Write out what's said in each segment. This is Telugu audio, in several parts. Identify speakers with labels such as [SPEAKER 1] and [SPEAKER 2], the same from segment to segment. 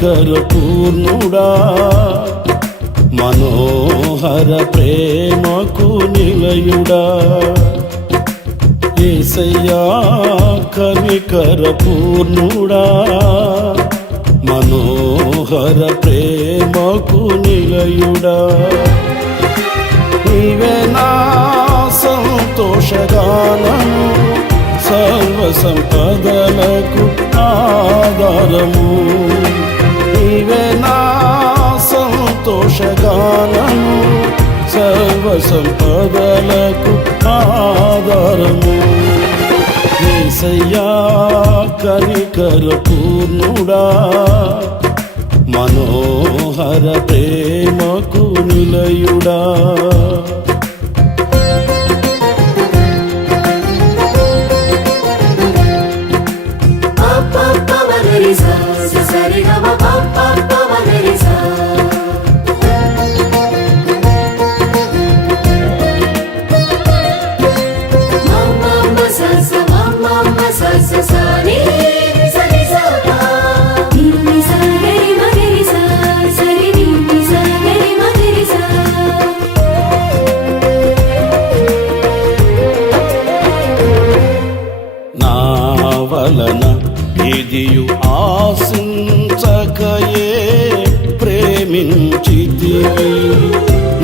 [SPEAKER 1] కరికర పూర్ణుడా మనోహర ప్రేమకు నిలయుడా. ఏసయ్యా కనికర పూర్ణుడా మనోహర ప్రేమకు నిలయుడా. నీవే నా సంతోషగానము సర్వ సంపదలకు ఆధారము. నీవే నా సంతోషగానము సర్వ సంపదలకు ఆధారము. ఏసయ్యా కరికర పూర్ణుడా మనోహర ప్రేమకు నిలయుడా.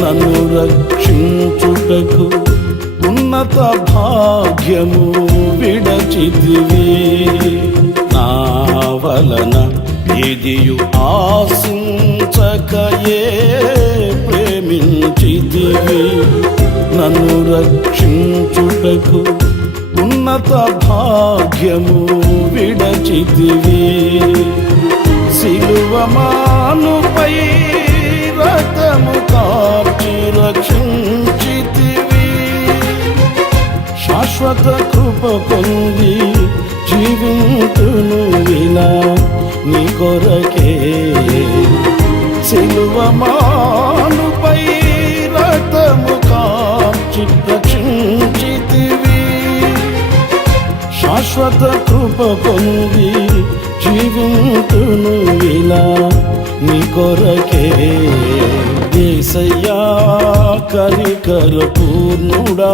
[SPEAKER 1] నన్ను రక్షించుటకు ఉన్నత భాగ్యము విడచితివి. నా వలన ఎదియు ఆశించకయే ప్రేమించితివి. నన్ను రక్షించుటకు ఉన్నత భాగ్యము విడచితివి. సిలువమానుపై రక్షించితివి. శాశ్వత కృప పొంది జీవితును ఇలా నీ కొరకే. సిలువమానుపై రథము కార్చి రక్షించితివి. శాశ్వత కృప పొంది జీవితును ఇలా నీ కొరకే. ఏసయ్యా కరికర పూర్ణుడా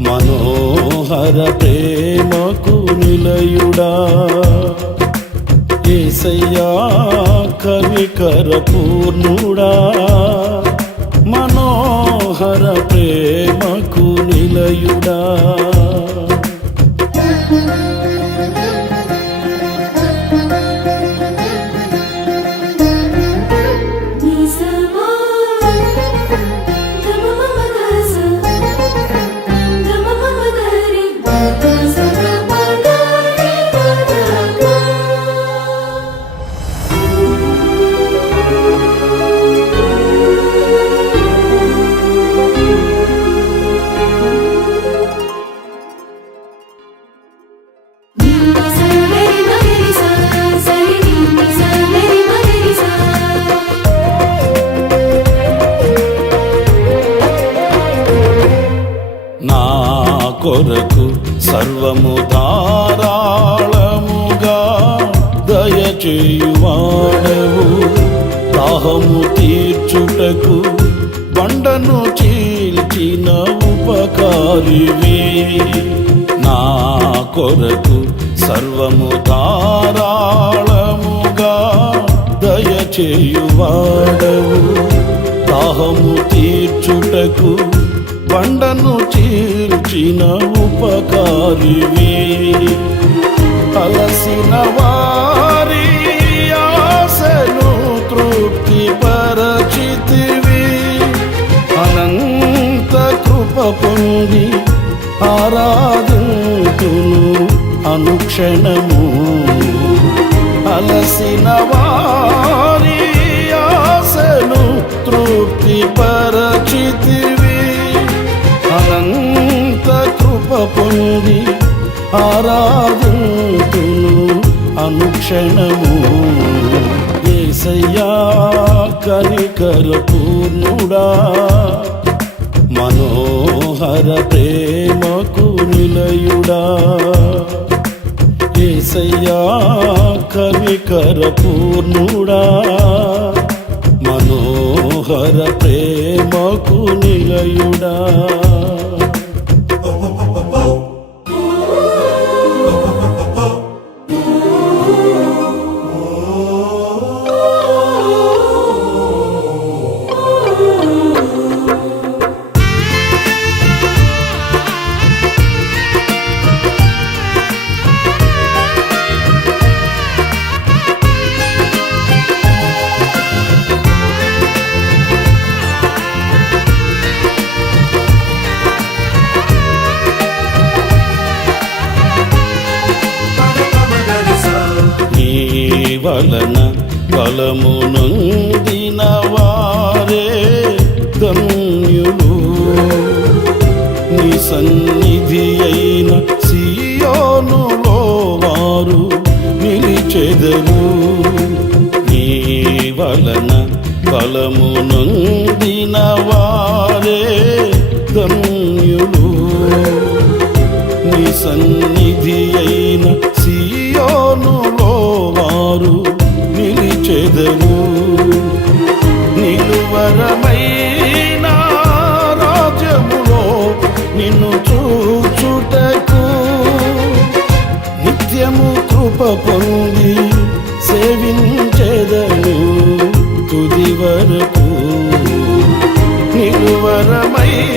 [SPEAKER 1] మనోహర ప్రేమకు నిలయుడా. ఏసయ్యా కరికర పూర్ణుడా మనోహర ప్రేమకు నిలయుడా. నన్ను చీల్చిన ఉపకారివి. నా కొరకు సర్వము ధారాళముగా దయచేయువాడవు. దాహము తీర్చుటకు బండను చీల్చిన ఉపకారివి. అలసిన అనంత పొంది ఆరాధించ అనుక్షణము. అలసిన వారి ఆశను తృప్తి పరచితివి అనంత కృప పొంది ఆరాధుతును అనుక్షణము. ఏసయ్యా కనికర పూర్ణుడా మనో మనోహర ప్రేమకు నిలయుడా? ఏసయ్యా కవికర పూర్ణుడా? మనోహర ప్రేమకు నిలయుడా? వలన బలమునొందిన వారే ధన్యులు. నీ సన్నిధి అయిన సియోనులో వారు నిలిచెదరు. నీ వలన బలమునొందిన వారే ధన్యులు. నీ సన్నిధి నిలిచెదరు నిలువరమైన రాజ్యములో నిన్ను చూచుటకు నిత్యము కృప పొంది సేవించేదను తుది వరకు. నిలువరమైన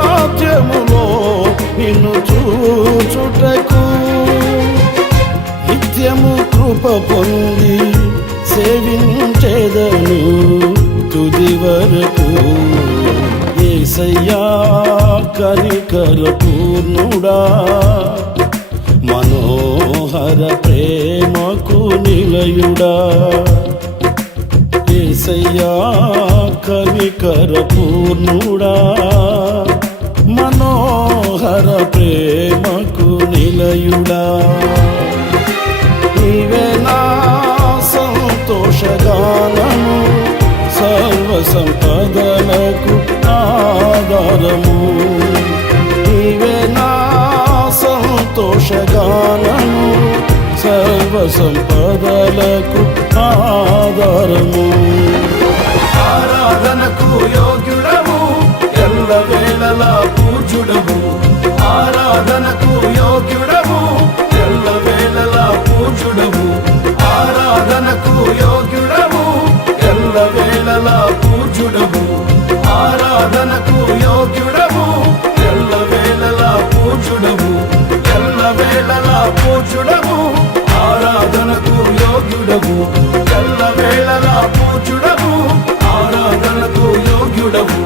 [SPEAKER 1] రాజ్యములో నిన్ను చూ కృప పొంది సేవించేదను తుది వరకు. ఏసయ్యా కనికర పూర్ణుడా. మనోహర ప్రేమకు నిలయుడా. ఏసయ్యా కనికర పూర్ణుడా. మనోహర ప్రేమకు నిలయుడా. సంతోషగానము సర్వ సంపదలకు ఆధారము. నీవే నా సంతోషగానము సర్వ సంపదలకు ఆధారము. ఆరాధనకు యోగ్యుడము ఎల్ల వేళలా పూజుడము వేళలా పూచుడము ఆరాధనకు యోగ్యుడము ఎల్ల వేళలా పూచుడము ఆరాధనకు యోగ్యుడము